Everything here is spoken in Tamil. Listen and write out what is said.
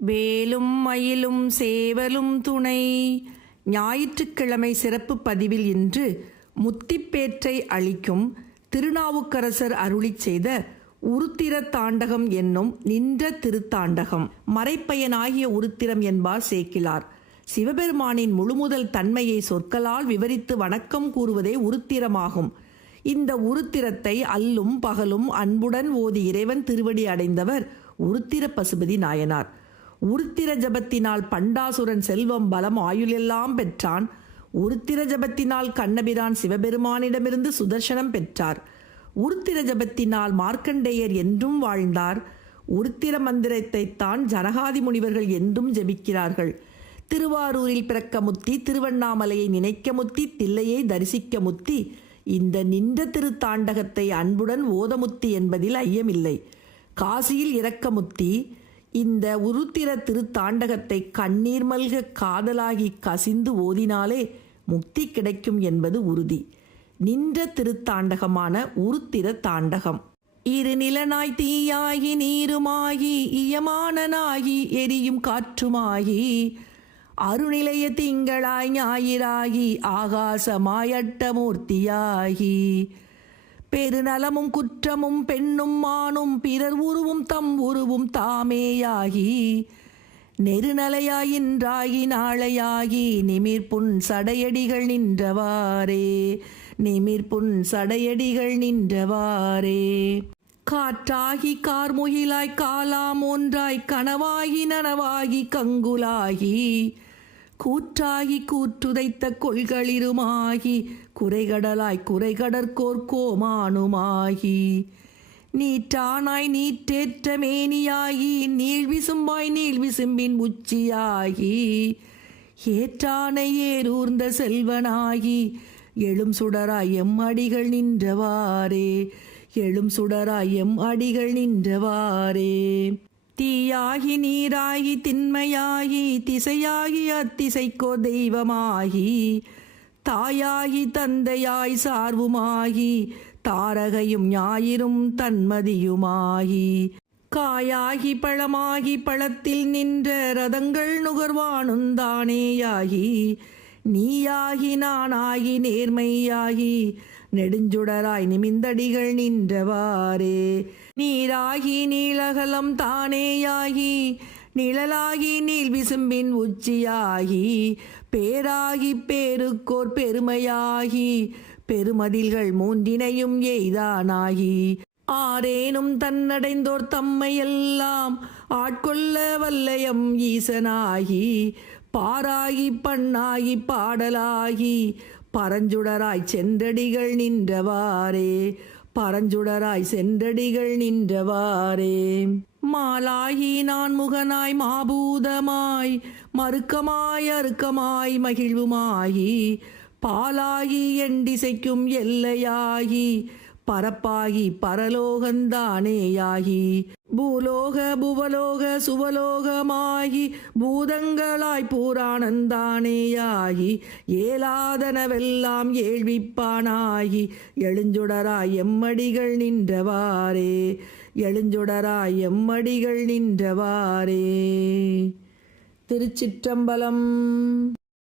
வேலும் மயிலும் சேவலும் துணை. ஞாயிற்றுக்கிழமை சிறப்பு பதிவில் இன்று முத்திப்பேற்றை அளிக்கும் திருநாவுக்கரசர் அருளிச் செய்த உருத்திர தாண்டகம் என்னும் நின்ற திருத்தாண்டகம். மறைப்பயனாகிய உருத்திரம் என்பார் சேக்கிலார். சிவபெருமானின் முழுமுதல் தன்மையை சொற்களால் விவரித்து வணக்கம் கூறுவதே உருத்திரமாகும். இந்த உருத்திரத்தை அல்லும் பகலும் அன்புடன் ஓதி இறைவன் திருவடி அடைந்தவர் உருத்திர பசுபதி நாயனார். உருத்திர ஜபத்தினால் பண்டாசுரன் செல்வம் பலம் ஆயுளெல்லாம் பெற்றான். உருத்திர ஜபத்தினால் கண்ணபிரான் சிவபெருமானிடமிருந்து சுதர்சனம் பெற்றார். உருத்திர ஜபத்தினால் மார்க்கண்டேயர் என்றும் வாழ்ந்தார். உருத்திர மந்திரத்தை தான் ஜனகாதி முனிவர்கள் என்றும் ஜெபிக்கிறார்கள். திருவாரூரில் பிறக்க முத்தி திருவண்ணாமலையை நினைக்க முத்தி தில்லையை தரிசிக்க முத்தி இந்த நின்ற திருத்தாண்டகத்தை அன்புடன் ஓதமுத்தி என்பதில் ஐயமில்லை. காசியில் இறக்க முத்தி இந்த உருத்திர திருத்தாண்டகத்தை கண்ணீர் மல்க காதலாகி கசிந்து ஓதினாலே முக்தி கிடைக்கும் என்பது உறுதி. நின்ற திருத்தாண்டகமான உருத்திர தாண்டகம். இரு நிலனாய் தீயாகி நீருமாகி இயமானனாகி எரியும் காற்றுமாகி அருநிலைய திங்களாய் ஞாயிறாகி ஆகாசமாயட்டமூர்த்தியாகி பெருநலமும் குற்றமும் பெண்ணும் மானும் பிறர் உருவும் தம் உருவும் தாமேயாகி நெருநலையாயின்றாகி நாளையாகி நிமிர்புண் சடையடிகள் நின்றவாறே நிமிர்புண் சடையடிகள் நின்றவாறே. காற்றாகி கார்முகிலாய் காலாம் ஒன்றாய் கனவாகி நனவாகி கங்குலாகி கூற்றாகி கூற்றுதைத்த கொள்களிருமாகி குறைகடலாய் குறைகடற்கோர் கோமானுமாகி. நீட்டானாய் நீற்றேற்ற மேனியாகி நீழ்விசும்பாய் நீழ்விசும்பின் உச்சியாகி. ஏற்றானை ஏரூர்ந்த செல்வனாகி எழும் சுடராய் எம் அடிகள் நின்றவாறே எழும் சுடராய் எம் அடிகள் நின்றவாறே. தீயாகி நீராகி திண்மையாகி திசையாகி அத்திசைக்கோ தெய்வமாகி தாயாகி தந்தையாய் சார்வுமாகி தாரகையும் ஞாயிறும் தன்மதியுமாகி. காயாகி பழமாகி பழத்தில் நின்ற ரதங்கள் நுகர்வானுந்தானேயாகி நீயாகி நானாகி நேர்மையாகி நெடுஞ்சுடராய் நிமிந்தடிகள் நின்றவாறே. நீராகி நீலகலம் தானேயாகி நிழலாகி நீள் விசும்பின் உச்சியாகி பேராகி பேருக்கோர் பெருமையாகி பெருமதில்கள் மூன்றினையும் எய்தானாகி. ஆரேனும் தன்னடைந்தோர் தம்மையெல்லாம் ஆட்கொள்ள வல்லயம் ஈசனாகி பாராகி பண்ணாகி பாடலாகி பரஞ்சுடராய் சென்றடிகள் நின்றவாறே. பரஞ்சுடராய் சென்றடிகள் நின்றவாறே. மாலாகி நான் முகனாய் மாபூதமாய். மறுக்கமாய் அறுக்கமாய் மகிழ்வுமாகி. பாலாகி எண்டிசைக்கும் எல்லையாகி. பரப்பாகி பரலோகந்தானேயாகி. பூலோக புவலோக சுவலோகமாகி பூதங்களாய் பூராணந்தானேயாகி ஏலாதனவெல்லாம் ஏழ்விப்பானாகி எழுஞ்சுடராய் எம்மடிகள் நின்றவாரே எழுஞ்சுடராய் எம்மடிகள் நின்றவாரே திருச்சிற்றம்பலம்